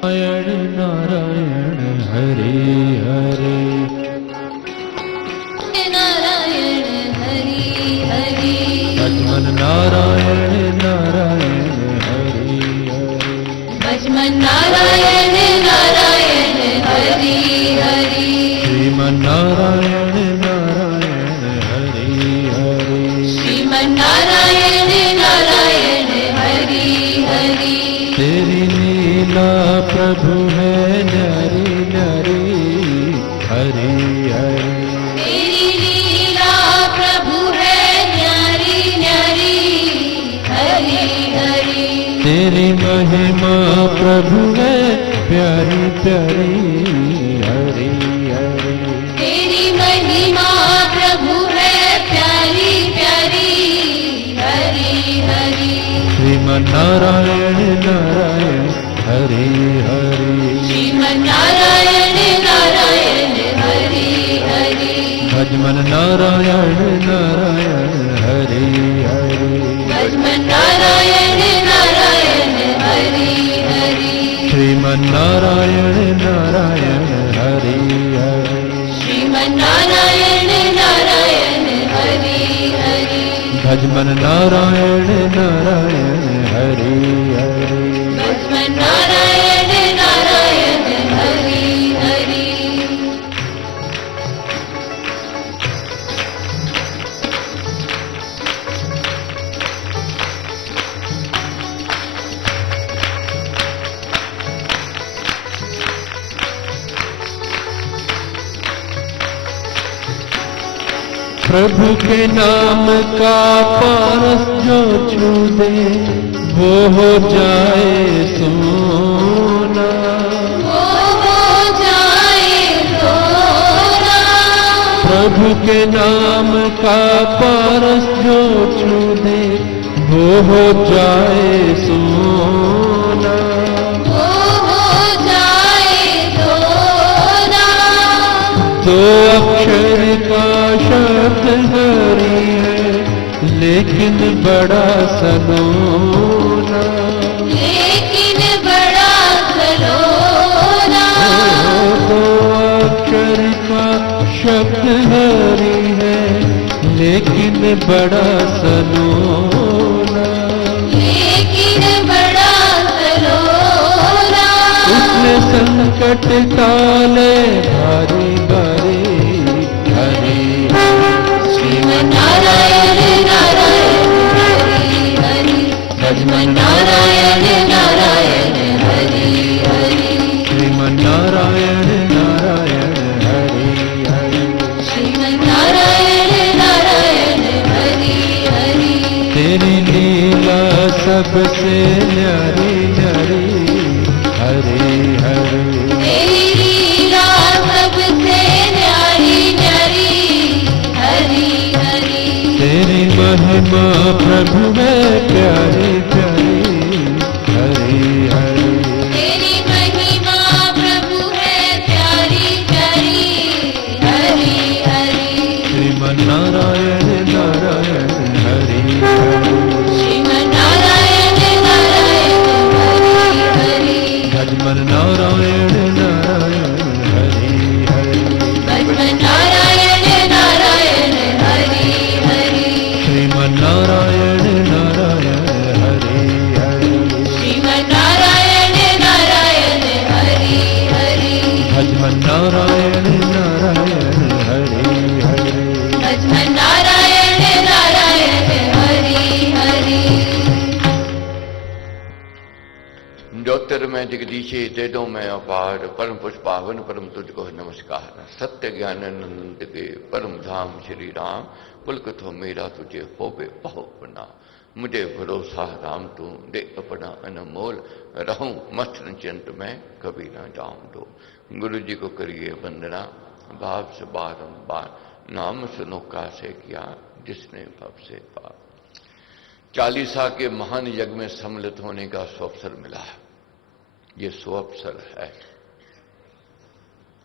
नारायण हरे हरे नारायण हरि हरि भजमन नारायण नारायण हरे हरे भजमन नारायण नारायण हरि हरि श्रीमन नारायण नारायण हरे हरे श्रीमन नारायण नारायण हरि हरि तेरी लीला प्रभु है न्यारी न्यारी हरे हरे तेरी लीला प्रभु है न्यारी न्यारी हरि हरि तेरी महिमा प्रभु है प्यारी प्यारी हरे हरे तेरी महिमा प्रभु है प्यारी प्यारी हरि हरि श्रीमन नारायण नारायण हरे हरे श्रीमन नारायण नारायण हरि हरि भजमन नारायण नारायण हरे हरे भजमन नारायण नारायण हरि हरि श्रीमन नारायण नारायण हरे हरे श्रीमन नारायण नारायण हरि हरि भजमन नारायण नारायण हरे हरे भजमन नारायण नारायण हरि हरि प्रभु के नाम का पारस जो छू दे वो हो जाए सोना। वो हो जाए सोना प्रभु के नाम का पारस जो छू दे वो हो जाए सोना। वो हो जाए सोना दो अक्षर का शब्द हरि है लेकिन बड़ा सलोना। लेकिन बड़ा सलोना दो अक्षर का शब्द हरि है लेकिन बड़ा सलोना। लेकिन बड़ा सलोना उसने संकट टाले भारी भारी हरि श्रीमन नारायण नारायण हरि हरि भजमन नारायण नारायण हरि हरि श्रीमन नारायण नारायण हरे हरे श्रीमन नारायण नारायण हरि हरि तेरी लीला सबसे न्यारी न्यारी हरे हरे तेरी लीला सबसे न्यारी न्यारी हरि हरि तेरी महिमा प्रभु में प्यारी प्यारी हरे हरे तेरी महिमा प्रभु है प्यारी प्यारी हरि हरि श्रीमन नारायण नारायण हरे हरे श्रीमन नारायण नारायण हरि हरि भजमन नारायण नारायण हरे हरे भजमन नारायण नारायण हरि हरि श्रीमन नारायण नारायण हरे हरे श्रीमन नारायण नारायण हरि हरि भजमन नारायण नारायण हरे हरे भजमन नारायण नारायण हरि हरि ज्योतिर्मय जगदीशे तेजो में अपार परम पुष्पावन परम तुझको नमस्कार। सत्य ज्ञानानंद के परम धाम श्री राम पुलक थो मेरा तुझे होबे बहु प्रणाम। मुझे भरोसा राम तू दे अपना अनमोल रहूं मस्त चिंत में कभी ना जाऊं दो। गुरु जी को करिए वंदना भाव से बारंबार नाम सुनो कासे किया जिसने भव से पार। चालीसा के महान यज्ञ में सम्मिलित होने का सुअवसर मिला है। ये सुअवसर है,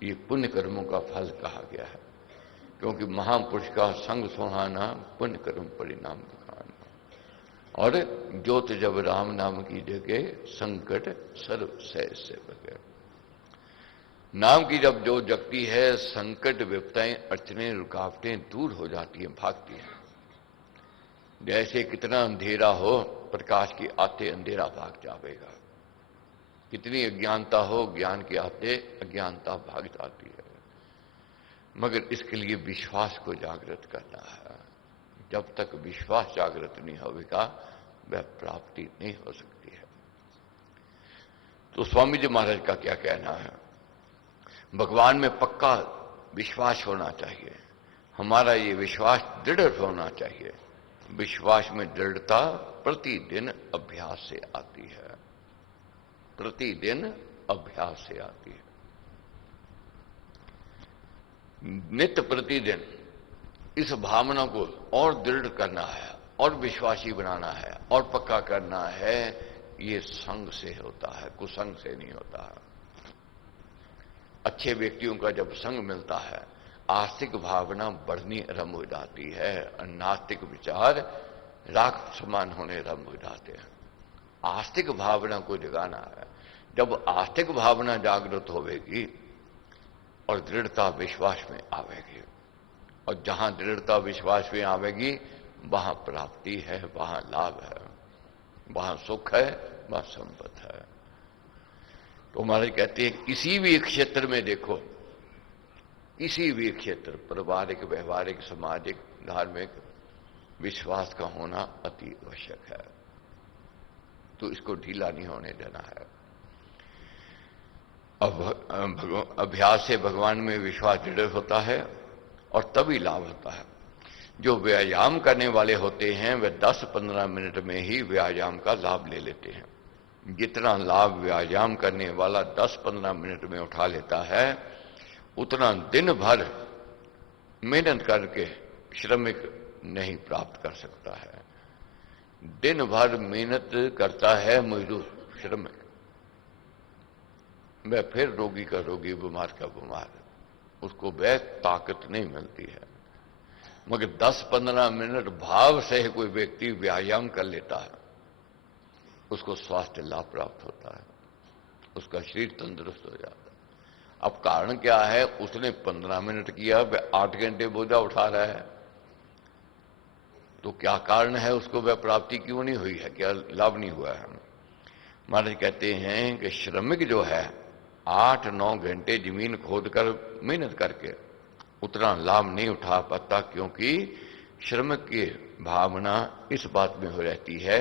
ये पुण्य कर्मों का फल कहा गया है, क्योंकि महापुरुष का संग सुहाना पुण्य कर्म परिणाम दिखाना। और ज्योत जब राम नाम की जगह संकट सर्व सहज से भगे। नाम की जब जो जगती है संकट विपदाएं अड़चने रुकावटें दूर हो जाती हैं, भागती हैं। जैसे कितना अंधेरा हो प्रकाश के आते अंधेरा भाग जाएगा, कितनी अज्ञानता हो ज्ञान के आते अज्ञानता भाग जाती है। मगर इसके लिए विश्वास को जागृत करना है। जब तक विश्वास जागृत नहीं होगा वह प्राप्ति नहीं हो सकती है। तो स्वामी जी महाराज का क्या कहना है, भगवान में पक्का विश्वास होना चाहिए। हमारा ये विश्वास दृढ़ होना चाहिए। विश्वास में दृढ़ता प्रतिदिन अभ्यास से आती है, प्रतिदिन अभ्यास से आती है। नित्य प्रतिदिन इस भावना को और दृढ़ करना है और विश्वासी बनाना है और पक्का करना है। ये संग से होता है, कुसंग से नहीं होता है। अच्छे व्यक्तियों का जब संग मिलता है आस्तिक भावना बढ़नी आरंभ हो जाती है, नास्तिक विचार राख समान होने आरंभ हो जाते हैं। आस्तिक भावना को जगाना है। जब आस्तिक भावना जागृत होगी और दृढ़ता विश्वास में आवेगी, और जहां दृढ़ता विश्वास में आवेगी वहां प्राप्ति है, वहां लाभ है, वहां सुख है, वहां संपत्ति है। तो महाराज कहते हैं किसी भी क्षेत्र में देखो, किसी भी क्षेत्र पारिवारिक व्यवहारिक सामाजिक धार्मिक विश्वास का होना अति आवश्यक है। तो इसको ढीला नहीं होने देना है। अब अभ्यास से भगवान में विश्वास दृढ़ होता है और तभी लाभ होता है। जो व्यायाम करने वाले होते हैं वे 10-15 मिनट में ही व्यायाम का लाभ ले लेते हैं। जितना लाभ व्यायाम करने वाला 10-15 मिनट में उठा लेता है उतना दिन भर मेहनत करके श्रमिक नहीं प्राप्त कर सकता है। दिन भर मेहनत करता है मजदूर श्रमिक, वह फिर रोगी का रोगी बीमार का बीमार, उसको वह ताकत नहीं मिलती है। मगर 10-15 मिनट भाव से कोई व्यक्ति व्यायाम कर लेता है उसको स्वास्थ्य लाभ प्राप्त होता है, उसका शरीर तंदुरुस्त हो जाता है। अब कारण क्या है, उसने 15 मिनट किया, वह 8 घंटे बोझा उठा रहा है। तो क्या कारण है, उसको वह प्राप्ति क्यों नहीं हुई है, क्या लाभ नहीं हुआ है। महाराज कहते हैं कि श्रमिक जो है 8-9 घंटे जमीन खोदकर मेहनत करके उतना लाभ नहीं उठा पाता, क्योंकि श्रमिक की भावना इस बात में हो रहती है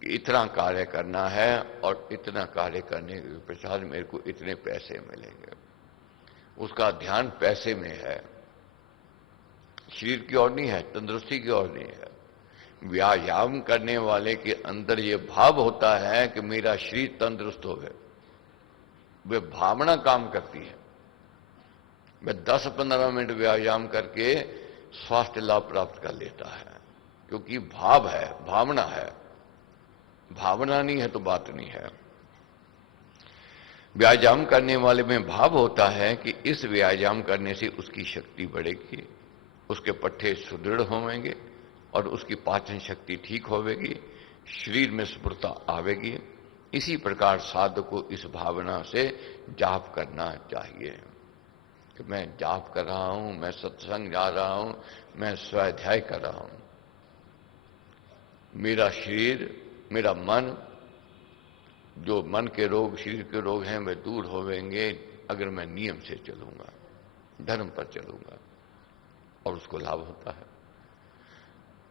कि इतना कार्य करना है और इतना कार्य करने के पश्चात मेरे को इतने पैसे मिलेंगे। उसका ध्यान पैसे में है, शरीर की ओर नहीं है, तंदुरुस्ती की ओर नहीं है। व्यायाम करने वाले के अंदर यह भाव होता है कि मेरा शरीर तंदुरुस्त हो गया, वह भावना काम करती है। वह 10-15 मिनट व्यायाम करके स्वास्थ्य लाभ प्राप्त कर लेता है, क्योंकि भाव है, भावना है। भावना नहीं है तो बात नहीं है। व्यायाम करने वाले में भाव होता है कि इस व्यायाम करने से उसकी शक्ति बढ़ेगी, उसके पट्टे सुदृढ़ होंगे और उसकी पाचन शक्ति ठीक होगी, शरीर में स्फूर्ता आवेगी। इसी प्रकार साधक को इस भावना से जाप करना चाहिए कि मैं जाप कर रहा हूं, मैं सत्संग जा रहा हूं, मैं स्वाध्याय कर रहा हूं। मेरा शरीर, मेरा मन, जो मन के रोग शरीर के रोग हैं वे दूर होंगे अगर मैं नियम से चलूंगा, धर्म पर चलूंगा, और उसको लाभ होता है।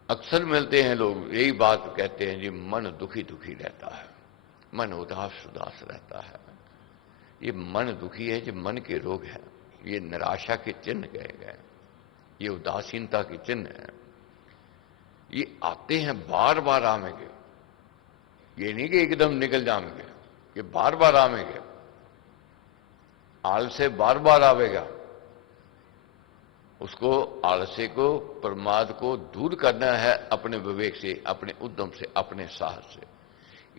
अक्सर मिलते हैं लोग यही बात कहते हैं जी मन दुखी दुखी रहता है, मन उदास उदास रहता है। ये मन दुखी है, जो मन के रोग है, ये निराशा के चिन्ह कहे गए, ये उदासीनता के चिन्ह है। ये आते हैं बार बार आवेंगे, ये नहीं कि एकदम निकल जाएंगे, ये बार बार आवेंगे। आलसे बार बार आवेगा, उसको आलसे को प्रमाद को दूर करना है अपने विवेक से, अपने उद्यम से, अपने साहस से।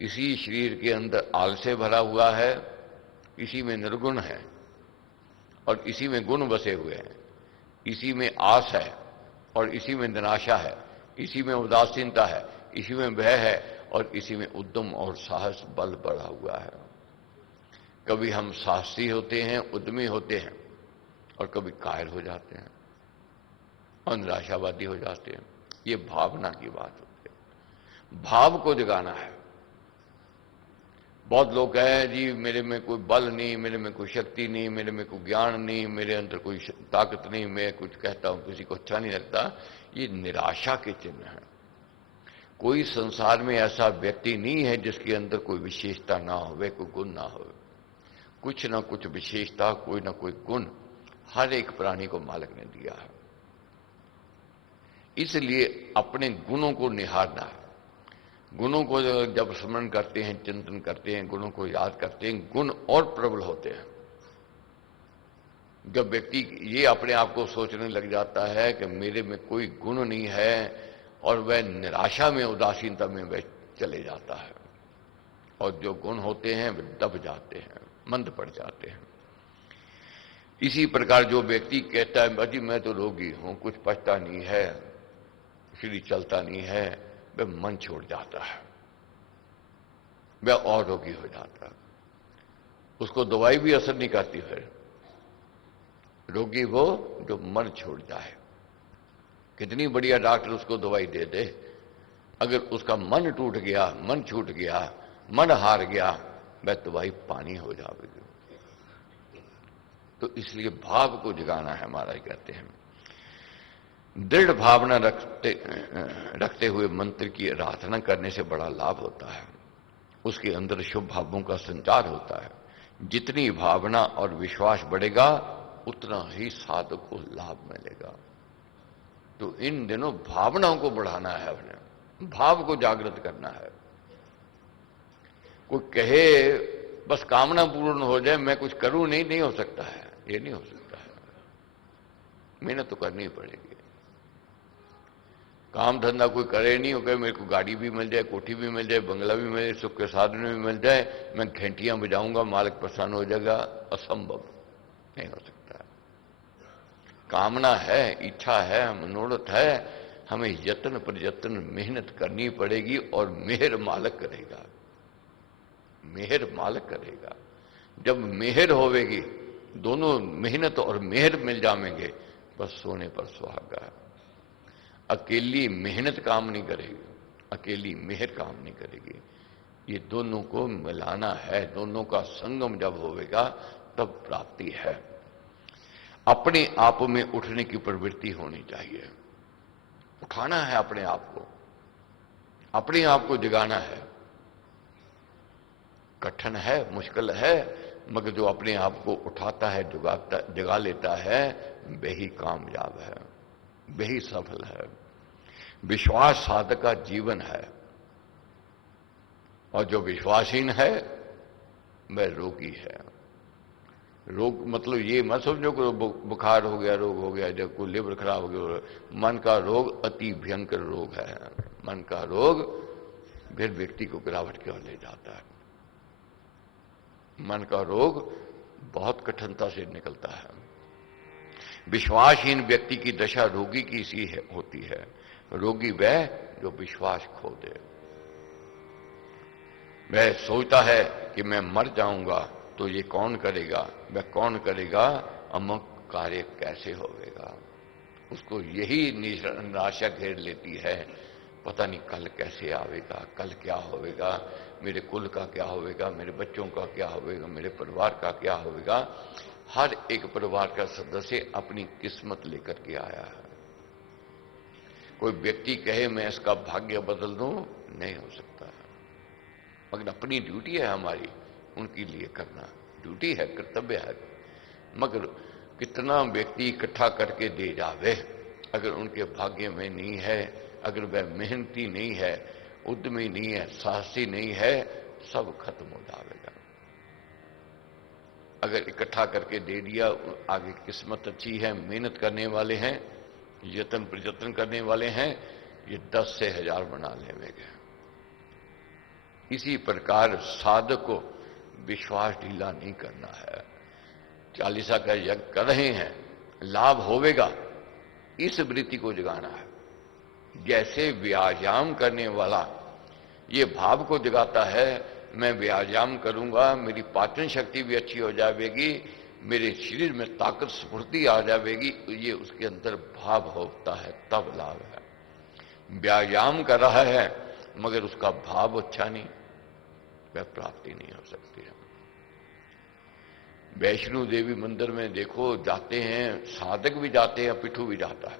इसी शरीर के अंदर आलसे भरा हुआ है, इसी में निर्गुण है और इसी में गुण बसे हुए हैं, इसी में आस है और इसी में निराशा है, इसी में उदासीनता है। इसी में भय है और इसी में उद्यम और साहस बल बढ़ा हुआ है। कभी हम साहसी होते हैं, उद्यमी होते हैं, और कभी कायर हो जाते हैं और निराशावादी हो जाते हैं। ये भावना की बात होती है। भाव को जगाना है। बहुत लोग कहें जी मेरे में कोई बल नहीं, मेरे में कोई शक्ति नहीं, मेरे में कोई ज्ञान नहीं, मेरे अंदर कोई ताकत नहीं, मैं कुछ कहता हूं किसी को अच्छा नहीं लगता। ये निराशा के चिन्ह है। कोई संसार में ऐसा व्यक्ति नहीं है जिसके अंदर कोई विशेषता ना हो, कोई गुण ना हो। कुछ ना कुछ विशेषता, कोई ना कोई गुण हर एक प्राणी को मालिक ने दिया है। इसलिए अपने गुणों को निहारना है। गुणों को जब स्मरण करते हैं, चिंतन करते हैं, गुणों को याद करते हैं, गुण और प्रबल होते हैं। जब व्यक्ति ये अपने आप को सोचने लग जाता है कि मेरे में कोई गुण नहीं है, और वह निराशा में, उदासीनता में वह चले जाता है, और जो गुण होते हैं वे दब जाते हैं, मंद पड़ जाते हैं। इसी प्रकार जो व्यक्ति कहता है अजी मैं तो रोगी हूं, कुछ पचता नहीं है, शरीर चलता नहीं है, वह मन छोड़ जाता है, वह और रोगी हो जाता है। उसको दवाई भी असर नहीं करती। फिर रोगी वो जो मन छोड़ जाए। कितनी बढ़िया डॉक्टर उसको दवाई दे दे, अगर उसका मन टूट गया, मन छूट गया, मन हार गया, वह दवाई पानी हो जाएगी। तो इसलिए भाव को जगाना है हमारा, कहते हैं। दृढ़ भावना रखते हुए मंत्र की आराधना करने से बड़ा लाभ होता है। उसके अंदर शुभ भावों का संचार होता है। जितनी भावना और विश्वास बढ़ेगा उतना ही साधक को लाभ मिलेगा। तो इन दिनों भावनाओं को बढ़ाना है, अपने भाव को जागृत करना है। कोई कहे बस कामना पूर्ण हो जाए, मैं कुछ करूं नहीं, नहीं हो सकता है। ये नहीं हो सकता है। मेहनत तो करनी पड़ेगी। काम धंधा कोई करे नहीं, हो गए मेरे को गाड़ी भी मिल जाए, कोठी भी मिल जाए, बंगला भी मिल जाए, सुख के साधन भी मिल जाए, मैं घंटियां बजाऊंगा, मालिक प्रसन्न हो जाएगा, असंभव, नहीं हो सकता है। कामना है, इच्छा है, मनोरथ है, हमें यत्न प्रयत्न मेहनत करनी पड़ेगी, और मेहर मालिक करेगा। मेहर मालिक करेगा। जब मेहर होवेगी, दोनों मेहनत और मेहर मिल जाएंगे, बस सोने पर सुहागा है। अकेली मेहनत काम नहीं करेगी, अकेली मेहर काम नहीं करेगी। ये दोनों को मिलाना है। दोनों का संगम जब होवेगा तब प्राप्ति है। अपने आप में उठने की प्रवृत्ति होनी चाहिए। उठाना है अपने आप को, अपने आप को जगाना है। कठिन है, मुश्किल है, मगर जो अपने आप को उठाता है, जगा लेता है, वही कामयाब है, वही सफल है। विश्वास साधक का जीवन है, और जो विश्वासहीन है वह रोगी है। रोग मतलब ये मत समझो कि बुखार हो गया, रोग हो गया, जब कोई लिवर खराब हो गया। मन का रोग अति भयंकर रोग है। मन का रोग फिर व्यक्ति को गिरावट की ओर ले जाता है। मन का रोग बहुत कठिनता से निकलता है। विश्वासहीन व्यक्ति की दशा रोगी की सी होती है। रोगी वह जो विश्वास खो दे। वह सोचता है कि मैं मर जाऊंगा तो ये कौन करेगा, वह कौन करेगा, अमुक कार्य कैसे होवेगा। उसको यही निराशा घेर लेती है। पता नहीं कल कैसे आवेगा, कल क्या होवेगा, मेरे कुल का क्या होवेगा, मेरे बच्चों का क्या होवेगा, मेरे परिवार का क्या होवेगा। हर एक परिवार का सदस्य अपनी किस्मत लेकर के आया है। कोई व्यक्ति कहे मैं इसका भाग्य बदल दूं, नहीं हो सकता है। मगर अपनी ड्यूटी है हमारी उनके लिए करना, ड्यूटी है, कर्तव्य है। मगर कितना व्यक्ति इकट्ठा करके दे जावे, अगर उनके भाग्य में नहीं है, अगर वह मेहनती नहीं है, उद्यमी नहीं है, साहसी नहीं है, सब खत्म हो जाएगा। अगर इकट्ठा करके दे दिया, आगे किस्मत अच्छी है, मेहनत करने वाले हैं, यत्न प्रयत्न करने वाले हैं, ये 10 से 1000 बना लेंगे। इसी प्रकार साधक को विश्वास ढीला नहीं करना है। चालीसा का यज्ञ कर रहे हैं, लाभ होवेगा, इस वृत्ति को जगाना है। जैसे व्यायाम करने वाला ये भाव को जगाता है, मैं व्यायाम करूंगा, मेरी पाचन शक्ति भी अच्छी हो जाएगी, मेरे शरीर में ताकत स्फूर्ति आ जाएगी, ये उसके अंदर भाव होता है, तब लाभ है। व्यायाम कर रहा है मगर उसका भाव अच्छा नहीं, वह प्राप्ति नहीं हो सकती है। वैष्णो देवी मंदिर में देखो, जाते हैं साधक भी जाते हैं, पिट्ठू भी जाता है,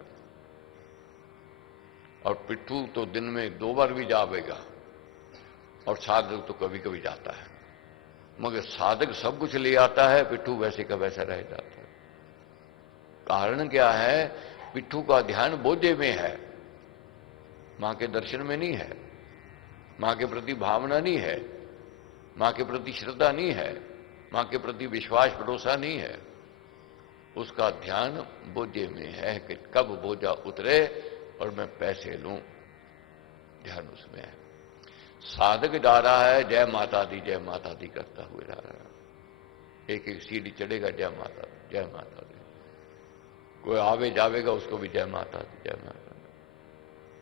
और पिट्ठू तो दिन में 2 बार भी जावेगा और साधक तो कभी कभी जाता है, मगर साधक सब कुछ ले आता है, पिट्ठू वैसे का वैसा रह जाता है। कारण क्या है? पिट्ठू का ध्यान बोझे में है, मां के दर्शन में नहीं है, मां के प्रति भावना नहीं है, मां के प्रति श्रद्धा नहीं है, मां के प्रति विश्वास भरोसा नहीं है। उसका ध्यान बोझे में है कि कब बोझा उतरे और मैं पैसे लूं, ध्यान उसमें है। साधक जा रहा है जय माता दी करता हुए जा रहा है, एक एक सीढ़ी चढ़ेगा जय माता दी। कोई आवे जावेगा उसको भी जय माता दी।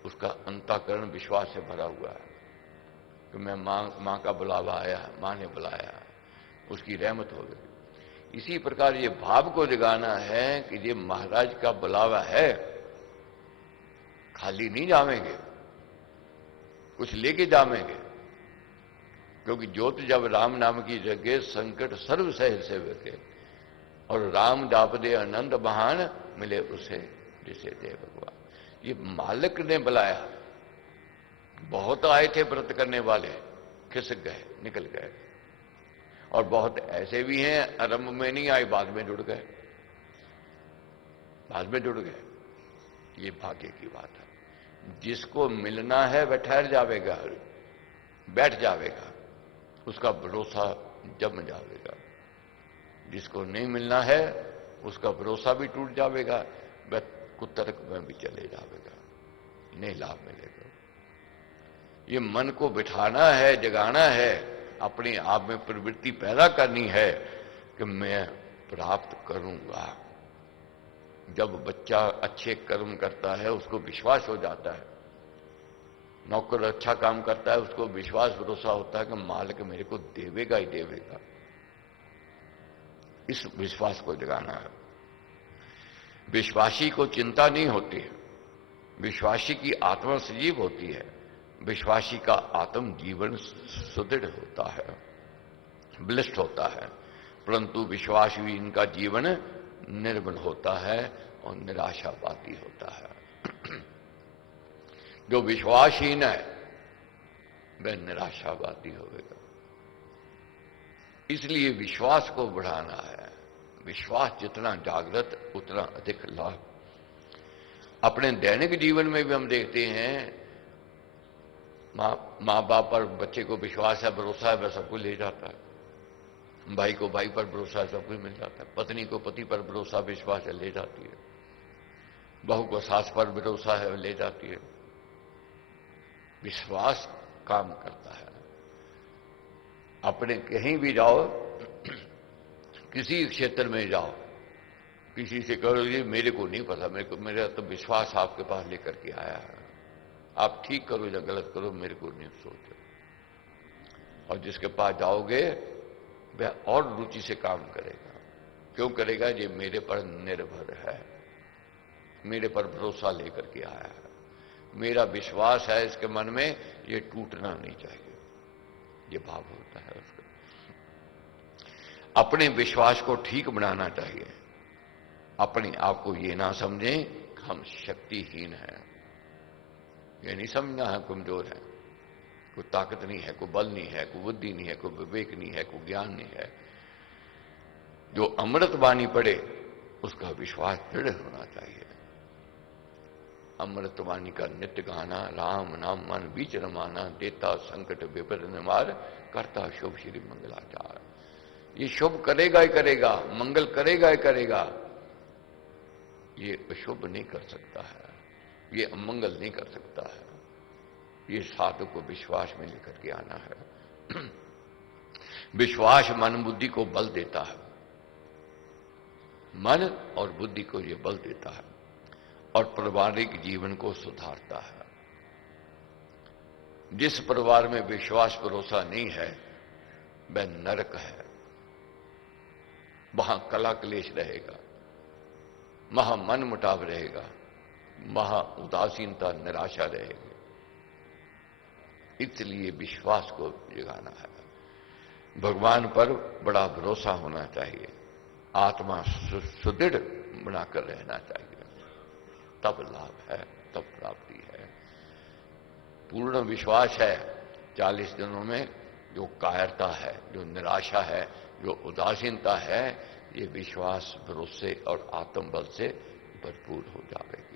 उसका अंतःकरण विश्वास से भरा हुआ है कि मैं मां का बुलावा आया, मां ने बुलाया, उसकी रहमत हो गई। इसी प्रकार ये भाव को जगाना है कि ये महाराज का बुलावा है, खाली नहीं जावेंगे, कुछ लेके जावेंगे, क्योंकि ज्योत जब राम नाम की जगे संकट सर्व सहज से बचे, और राम जाप दे आनंद बहान मिले उसे जिसे दे भगवान। ये मालिक ने बुलाया। बहुत आए थे व्रत करने वाले, खिसक गए, निकल गए, और बहुत ऐसे भी हैं आरंभ में नहीं आए, बाद में जुड़ गए, ये भाग्य की बात है। जिसको मिलना है वह ठहर जावेगा, बैठ जावेगा, उसका भरोसा जम जावेगा। जिसको नहीं मिलना है उसका भरोसा भी टूट जावेगा, वह कुतर्क में भी चले जावेगा, नहीं लाभ मिलेगा। ये मन को बिठाना है, जगाना है, अपने आप में प्रवृत्ति पैदा करनी है कि मैं प्राप्त करूंगा। जब बच्चा अच्छे कर्म करता है उसको विश्वास हो जाता है, नौकर अच्छा काम करता है उसको विश्वास भरोसा होता है कि मालिक मेरे को देवेगा ही देवेगा। इस विश्वास को जगाना है। विश्वासी को चिंता नहीं होती है, विश्वासी की आत्मा सजीव होती है, विश्वासी का आत्म जीवन सुदृढ़ होता है, बलिष्ठ होता है, परंतु विश्वासी इनका जीवन निर्बल होता है और निराशावादी होता है। जो विश्वासहीन है वह निराशावादी होगा। इसलिए विश्वास को बढ़ाना है। विश्वास जितना जागृत उतना अधिक लाभ। अपने दैनिक जीवन में भी हम देखते हैं, माँ बाप पर बच्चे को विश्वास है, भरोसा है, वह सब कुछ ले जाता है। भाई को भाई पर भरोसा है, सब कुछ मिल जाता है। पत्नी को पति पर भरोसा विश्वास है, ले जाती है। बहू को सास पर भरोसा है, ले जाती है। विश्वास काम करता है। अपने कहीं भी जाओ, किसी क्षेत्र में जाओ, किसी से कहो ये मेरे को नहीं पता, मेरा तो विश्वास आपके पास लेकर के आया है, आप ठीक करो या गलत करो, मेरे को नहीं सोचो। और जिसके पास जाओगे वह और रुचि से काम करेगा। क्यों करेगा? ये मेरे पर निर्भर है, मेरे पर भरोसा लेकर के आया है, मेरा विश्वास है इसके मन में, ये टूटना नहीं चाहिए। ये भाव होता है उसका। अपने विश्वास को ठीक बनाना चाहिए। अपने आप को ये ना समझें कि हम शक्तिहीन हैं, ये नहीं समझना है कमजोर है, कोई ताकत नहीं है, कोई बल नहीं है, कोई बुद्धि नहीं है, कोई विवेक नहीं है, कोई ज्ञान नहीं है। जो अमृत वाणी पढ़े उसका विश्वास दृढ़ होना चाहिए। अमृत वाणी का नित्य गाना, राम नाम मन बीच रमाना, देता संकट विपद निवार, करता शुभ श्री मंगलाचार। ये शुभ करेगा ही करेगा, मंगल करेगा ही करेगा, ये अशुभ नहीं कर सकता है, ये अमंगल नहीं कर सकता है। ये साधु को विश्वास में लेकर के आना है। विश्वास मन बुद्धि को बल देता है, मन और बुद्धि को ये बल देता है और पारिवारिक जीवन को सुधारता है। जिस परिवार में विश्वास भरोसा नहीं है वह नरक है। वहां कला क्लेश रहेगा, वहां मन मुटाव रहेगा, वहां उदासीनता निराशा रहेगी। इसलिए विश्वास को जगाना है। भगवान पर बड़ा भरोसा होना चाहिए, आत्मा सुदृढ़ बनाकर रहना चाहिए, तब लाभ है, तब प्राप्ति है। पूर्ण विश्वास है 40 दिनों में जो कायरता है, जो निराशा है, जो उदासीनता है, ये विश्वास भरोसे और आत्मबल से भरपूर हो जाएगा।